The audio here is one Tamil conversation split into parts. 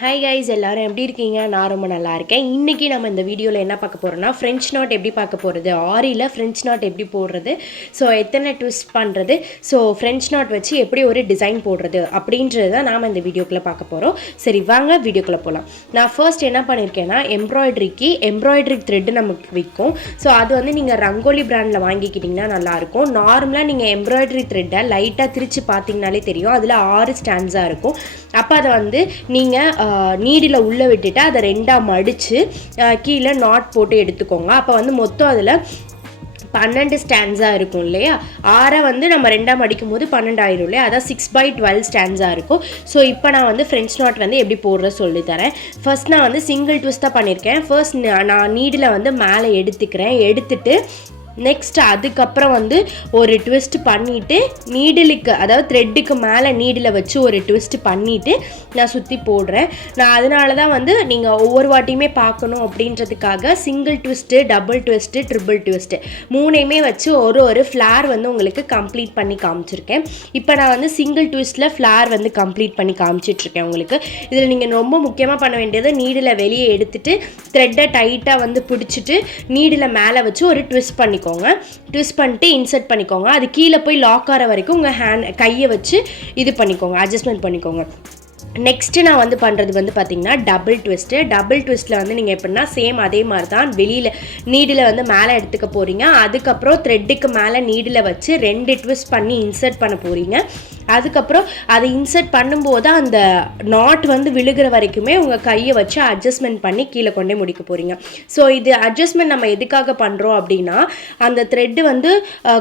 ஹாய் கைஸ், எல்லாரும் எப்படி இருக்கீங்க? நான் ரொம்ப நல்லா இருக்கேன். இன்றைக்கி நம்ம இந்த வீடியோவில் என்ன பார்க்க போகிறோம்னா, ஃப்ரெஞ்ச் நாட் எப்படி பார்க்க போகிறது, ஆரியில் ஃப்ரெஞ்ச் நாட் எப்படி போடுறது, ஸோ எத்தனை ட்விஸ்ட் பண்ணுறது, ஸோ ஃப்ரெஞ்ச் நாட் வச்சு எப்படி ஒரு டிசைன் போடுறது அப்படின்றது தான் நாம் இந்த வீடியோக்குள்ளே பார்க்க போகிறோம். சரி வாங்க வீடியோக்குள்ளே போகலாம். நான் ஃபர்ஸ்ட் என்ன பண்ணியிருக்கேன்னா, எம்ப்ராய்டரி த்ரெட்டு நமக்கு விற்கும். ஸோ அது வந்து நீங்கள் ரங்கோலி பிராண்டில் வாங்கிக்கிட்டிங்கன்னா நல்லாயிருக்கும். நார்மலாக நீங்கள் எம்ப்ராய்டரி த்ரெட்டை லைட்டாக திரித்து பார்த்தீங்கனாலே தெரியும், அதில் 6 ஸ்டாண்ட்ஸாக இருக்கும். அப்போ அதை வந்து நீங்கள் நீடில் உள்ளே விட்டுட்டு அதை ரெண்டாக மடித்து கீழே நாட் போட்டு எடுத்துக்கோங்க. அப்போ வந்து மொத்தம் அதில் 12 ஸ்டாண்ட்ஸாக இருக்கும் இல்லையா? 6 வந்து நம்ம ரெண்டாக மடிக்கும் போது 12 ஆயிரும் இல்லையா? அதான் 6/12 ஸ்டாண்ட்ஸாக இருக்கும். ஸோ இப்போ நான் வந்து ஃப்ரெஞ்ச் நாட் வந்து எப்படி போடுற சொல்லித்தரேன். ஃபர்ஸ்ட் நான் வந்து சிங்கிள் ட்விஸ்ட்டாக பண்ணியிருக்கேன். ஃபர்ஸ்ட் நான் நீடில் வந்து மேலே எடுத்துட்டு நெக்ஸ்ட் அதுக்கப்புறம் வந்து ஒரு ட்விஸ்ட் பண்ணிவிட்டு நீடிலுக்கு, அதாவது த்ரெட்டுக்கு மேலே நீடில் வச்சு ஒரு ட்விஸ்ட் பண்ணிவிட்டு நான் சுற்றி போடுறேன். நான் அதனால தான் வந்து நீங்கள் ஒவ்வொரு வாட்டியுமே பார்க்கணும் அப்படின்றதுக்காக single twist, double twist, triple twist மூணையுமே வச்சு ஒரு ஃப்ளார் வந்து உங்களுக்கு கம்ப்ளீட் பண்ணி காமிச்சிருக்கேன். இப்போ நான் வந்து சிங்கிள் ட்விஸ்ட்டில் ஃப்ளார் வந்து கம்ப்ளீட் பண்ணி காமிச்சிட்ருக்கேன் உங்களுக்கு. இதில் நீங்கள் ரொம்ப முக்கியமாக பண்ண வேண்டியது, நீடில் வெளியே எடுத்துகிட்டு த்ரெட்டை டைட்டாக வந்து பிடிச்சிட்டு நீடில் மேலே வச்சு ஒரு ட்விஸ்ட் பண்ணிக்கோங்க. ட்விஸ்ட் பண்ணிட்டு இன்சர்ட் பண்ணிக்கோங்க. அது கீழே போய் லாக் ஆகிற வரைக்கும் உங்கள் கையை வச்சு இது பண்ணிக்கோங்க, அட்ஜஸ்ட்மெண்ட் பண்ணிக்கோங்க. நெக்ஸ்ட்டு நான் வந்து பண்ணுறது வந்து பார்த்திங்கன்னா டபுள் ட்விஸ்ட்டில் வந்து நீங்கள் எப்படின்னா சேம் அதே மாதிரி தான் வெளியில் நீடில் வந்து மேலே எடுத்துக்க போகிறீங்க. அதுக்கப்புறம் த்ரெட்டுக்கு மேலே நீடில் வச்சு 2 ட்விஸ்ட் பண்ணி இன்சர்ட் பண்ண போகிறீங்க. அதுக்கப்புறம் அதை இன்சர்ட் பண்ணும்போது அந்த நாட் வந்து விழுகிற வரைக்குமே உங்கள் கையை வச்சு அட்ஜஸ்ட்மெண்ட் பண்ணி கீழே கொண்டே முடிக்க போகிறீங்க. ஸோ இது அட்ஜஸ்ட்மெண்ட் நம்ம எதுக்காக பண்ணுறோம் அப்படின்னா, அந்த த்ரெட்டு வந்து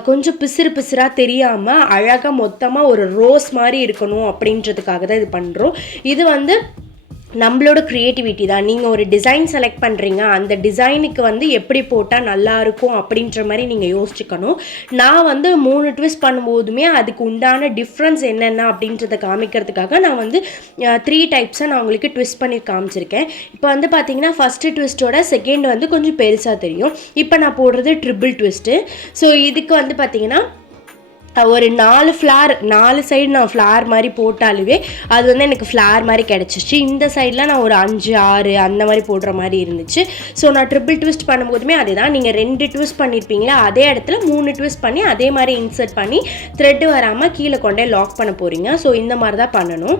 கொஞ்சம் பிசுறாக தெரியாமல் அழகாக மொத்தமாக ஒரு ரோஸ் மாதிரி இருக்கணும் அப்படின்றதுக்காக தான் இது பண்ணுறோம். இது வந்து நம்மளோட க்ரியேட்டிவிட்டி தான். நீங்கள் ஒரு டிசைன் செலக்ட் பண்ணுறீங்க, அந்த டிசைனுக்கு வந்து எப்படி போட்டால் நல்லாயிருக்கும் அப்படின்ற மாதிரி நீங்கள் யோசிச்சுக்கணும். நான் வந்து 3 ட்விஸ்ட் பண்ணும்போதுமே அதுக்கு உண்டான டிஃப்ரென்ஸ் என்னென்ன அப்படின்றத காமிக்கிறதுக்காக நான் வந்து 3 டைப்ஸாக நான் உங்களுக்கு ட்விஸ்ட் பண்ணி காமிச்சிருக்கேன். இப்போ வந்து பார்த்தீங்கன்னா ஃபஸ்ட்டு ட்விஸ்ட்டோட செகண்ட் வந்து கொஞ்சம் பெருசாக தெரியும். இப்போ நான் போடுறது ட்ரிபிள் ட்விஸ்ட்டு. ஸோ இதுக்கு வந்து பார்த்தீங்கன்னா ஒரு 4 சைடு நான் ஃப்ளார் மாதிரி போட்டாலுமே அது வந்து எனக்கு ஃப்ளார் மாதிரி கிடச்சிச்சு. இந்த சைடில் நான் ஒரு 5, 6 அந்த மாதிரி போடுற மாதிரி இருந்துச்சு. ஸோ நான் ட்ரிபிள் ட்விஸ்ட் பண்ணும்போதுமே அதே தான். நீங்கள் 2 ட்விஸ்ட் பண்ணியிருப்பீங்களா, அதே இடத்துல 3 ட்விஸ்ட் பண்ணி அதே மாதிரி இன்சர்ட் பண்ணி த்ரெட்டு வராமல் கீழே கொண்டே லாக் பண்ண போகிறீங்க. ஸோ இந்த மாதிரி தான் பண்ணணும்.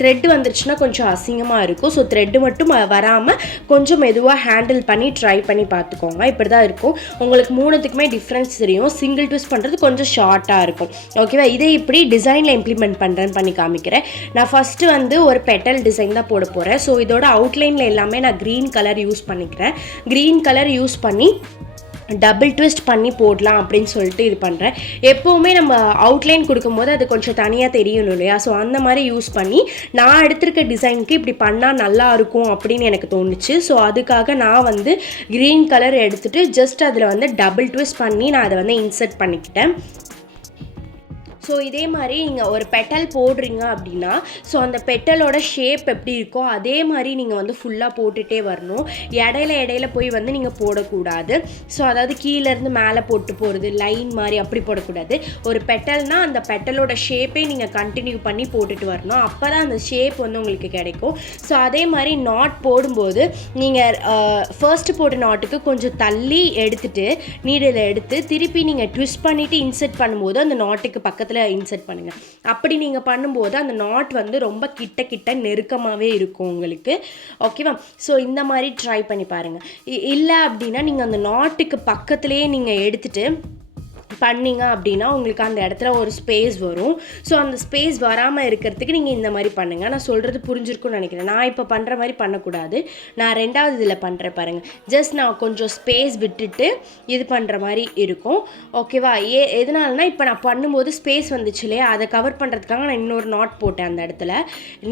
த்ரெட்டு வந்துருச்சுன்னா கொஞ்சம் அசிங்கமாக இருக்கும். ஸோ த்ரெட்டு மட்டும் வராமல் கொஞ்சம் மெதுவாக ஹேண்டில் பண்ணி ட்ரை பண்ணி பார்த்துக்கோங்க. இப்படி தான் இருக்கும். உங்களுக்கு 3த்துக்குமே டிஃப்ரென்ஸ் தெரியும். சிங்கிள் ட்விஸ்ட் பண்ணுறது கொஞ்சம் ஷார்ட் இருக்கும். ஓகேவா? இதை இப்படி டிசைனில் இம்ப்ளிமெண்ட் பண்ணுறேன்னு பண்ணி காமிக்கிறேன். நான் ஃபஸ்ட்டு வந்து ஒரு பெட்டல் டிசைன் தான் போட போகிறேன். ஸோ இதோட அவுட்லைனில் எல்லாமே நான் க்ரீன் கலர் யூஸ் பண்ணிக்கிறேன். க்ரீன் கலர் யூஸ் பண்ணி டபுள் ட்விஸ்ட் பண்ணி போடலாம் அப்படின்னு சொல்லிட்டு இது பண்ணுறேன். எப்போவுமே நம்ம அவுட்லைன் கொடுக்கும்போது அது கொஞ்சம் தனியாக தெரியணும் இல்லையா? ஸோ அந்த மாதிரி யூஸ் பண்ணி நான் எடுத்திருக்க டிசைனுக்கு இப்படி பண்ணால் நல்லா இருக்கும் அப்படின்னு எனக்கு தோணுச்சு. ஸோ அதுக்காக நான் வந்து க்ரீன் கலர் எடுத்துகிட்டு ஜஸ்ட் அதில் வந்து டபுள் ட்விஸ்ட் பண்ணி நான் அதை வந்து இன்சர்ட் பண்ணிக்கிட்டேன். ஸோ இதே மாதிரி நீங்கள் ஒரு பெட்டல் போடுறீங்க அப்படின்னா, ஸோ அந்த பெட்டலோட ஷேப் எப்படி இருக்கோ அதே மாதிரி நீங்கள் வந்து ஃபுல்லாக போட்டுகிட்டே வரணும். இடையில போய் வந்து நீங்கள் போடக்கூடாது. ஸோ அதாவது கீழேருந்து மேலே போட்டு போகிறது, லைன் மாதிரி அப்படி போடக்கூடாது. ஒரு பெட்டல்னால் அந்த பெட்டலோட ஷேப்பே நீங்கள் கண்டினியூ பண்ணி போட்டுட்டு வரணும். அப்போ தான் அந்த ஷேப் வந்து உங்களுக்கு கிடைக்கும். ஸோ அதே மாதிரி நாட் போடும்போது நீங்கள் ஃபர்ஸ்ட்டு போட்ட நாட்டுக்கு கொஞ்சம் தள்ளி எடுத்துகிட்டு நீடில் எடுத்து திருப்பி நீங்கள் ட்விஸ்ட் பண்ணிவிட்டு இன்சர்ட் பண்ணும்போது அந்த நாட்டுக்கு பக்கத்தில் இன்சர்ட் பண்ணுங்க. அப்படி நீங்கள் பண்ணும்போது அந்த நாட் வந்து ரொம்ப கிட்ட நெருக்கமாகவே இருக்கும் உங்களுக்கு. ஓகேவா? ஸோ இந்த மாதிரி ட்ரை பண்ணி பாருங்கள். இல்லை அப்படின்னா நீங்கள் அந்த நாட்டுக்கு பக்கத்துலேயே நீங்கள் எடுத்துகிட்டு பண்ணிங்க அப்படின்னா உங்களுக்கு அந்த இடத்துல ஒரு ஸ்பேஸ் வரும். ஸோ அந்த ஸ்பேஸ் வராமல் இருக்கிறதுக்கு நீங்கள் இந்த மாதிரி பண்ணுங்கள். நான் சொல்கிறது புரிஞ்சிருக்குன்னு நினைக்கிறேன். நான் இப்போ பண்ணுற மாதிரி பண்ணக்கூடாது. நான் 2வது இதில் பண்ணுறேன் பாருங்கள். ஜஸ்ட் நான் கொஞ்சம் ஸ்பேஸ் விட்டுட்டு இது பண்ணுற மாதிரி இருக்கும். ஓகேவா? எதனாலனா இப்போ நான் பண்ணும்போது ஸ்பேஸ் வந்துச்சு இல்லையா, அதை கவர் பண்ணுறதுக்காக நான் இன்னொரு நாட் போட்டேன் அந்த இடத்துல.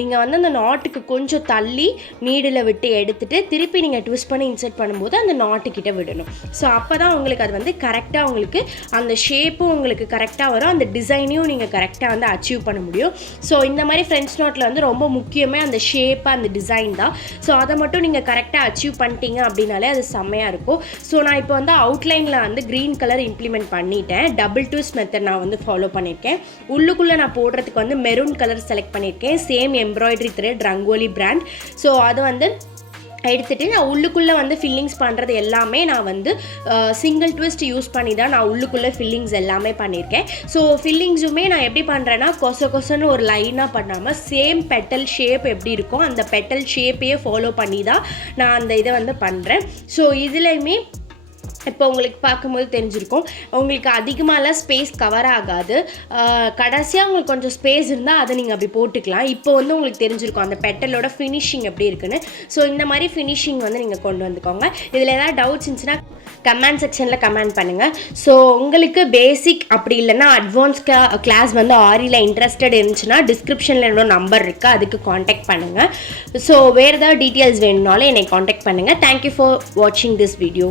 நீங்கள் வந்து அந்த நாட்டுக்கு கொஞ்சம் தள்ளி நீடில் விட்டு எடுத்துகிட்டு திருப்பி நீங்கள் ட்விஸ்ட் பண்ணி இன்சர்ட் பண்ணும்போது அந்த நாட்டுக்கிட்ட விடணும். ஸோ அப்போ தான் உங்களுக்கு அது வந்து கரெக்டாக உங்களுக்கு அந்த ஷேப்பும் உங்களுக்கு கரெக்டாக வரும், அந்த டிசைனையும் நீங்கள் கரெக்டாக வந்து அச்சீவ் பண்ண முடியும். ஸோ இந்த மாதிரி ஃப்ரெஞ்ச் நாட்டில் வந்து ரொம்ப முக்கியமே அந்த ஷேப்பு அந்த டிசைன் தான். ஸோ அதை மட்டும் நீங்கள் கரெக்டாக அச்சீவ் பண்ணிட்டீங்க அப்படின்னாலே அது செம்மையாக இருக்கும். ஸோ நான் இப்போ வந்து அவுட்லைனில் வந்து க்ரீன் கலர் இம்ப்ளிமெண்ட் பண்ணிட்டேன். டபுள் ட்விஸ்ட் மெத்தட் நான் வந்து ஃபாலோ பண்ணியிருக்கேன். உள்ளுக்குள்ளே நான் போடுறதுக்கு வந்து மெரூன் கலர் செலக்ட் பண்ணியிருக்கேன். Same embroidery thread rangoli brand. So அது வந்து எடுத்துகிட்டு நான் உள்ளுக்குள்ளே வந்து ஃபில்லிங்ஸ் பண்ணுறது எல்லாமே நான் வந்து சிங்கிள் ட்விஸ்ட் யூஸ் பண்ணி தான் நான் உள்ளுக்குள்ளே ஃபில்லிங்ஸ் எல்லாமே பண்ணியிருக்கேன். ஸோ ஃபில்லிங்ஸுமே நான் எப்படி பண்ணுறேன்னா கொசன்னு ஒரு லைனாக பண்ணாமல் சேம் பெட்டல் ஷேப் எப்படி இருக்கும் அந்த பெட்டல் ஷேப்பையே ஃபாலோ பண்ணி தான் நான் அந்த இதை வந்து பண்ணுறேன். ஸோ இதுலேயுமே இப்போ உங்களுக்கு பார்க்கும்போது தெரிஞ்சிருக்கும், உங்களுக்கு அதிகமாகலாம் ஸ்பேஸ் கவர் ஆகாது. கடைசியாக உங்களுக்கு கொஞ்சம் ஸ்பேஸ் இருந்தால் அதை நீங்கள் அப்படி போட்டுக்கலாம். இப்போ வந்து உங்களுக்கு தெரிஞ்சிருக்கும் அந்த பெட்டலோட ஃபினிஷிங் எப்படி இருக்குன்னு. ஸோ இந்த மாதிரி ஃபினிஷிங் வந்து நீங்கள் கொண்டு வந்துக்கோங்க. இதில் ஏதாவது டவுட்ஸ் இருந்துச்சுன்னா கமெண்ட் செக்ஷனில் கமெண்ட் பண்ணுங்கள். ஸோ உங்களுக்கு பேசிக் அப்படி இல்லைன்னா அட்வான்ஸ் கிளாஸ் வந்து ஆரியில் இன்ட்ரெஸ்டட் இருந்துச்சுன்னா டிஸ்கிரிப்ஷனில் என்னோட நம்பர் இருக்குது, அதுக்கு காண்டாக்ட் பண்ணுங்கள். ஸோ வேறு ஏதாவது டீட்டெயில்ஸ் வேணும்னாலும் என்னை காண்டாக்ட் பண்ணுங்கள். தேங்க்யூ ஃபார் வாட்சிங் திஸ் வீடியோ.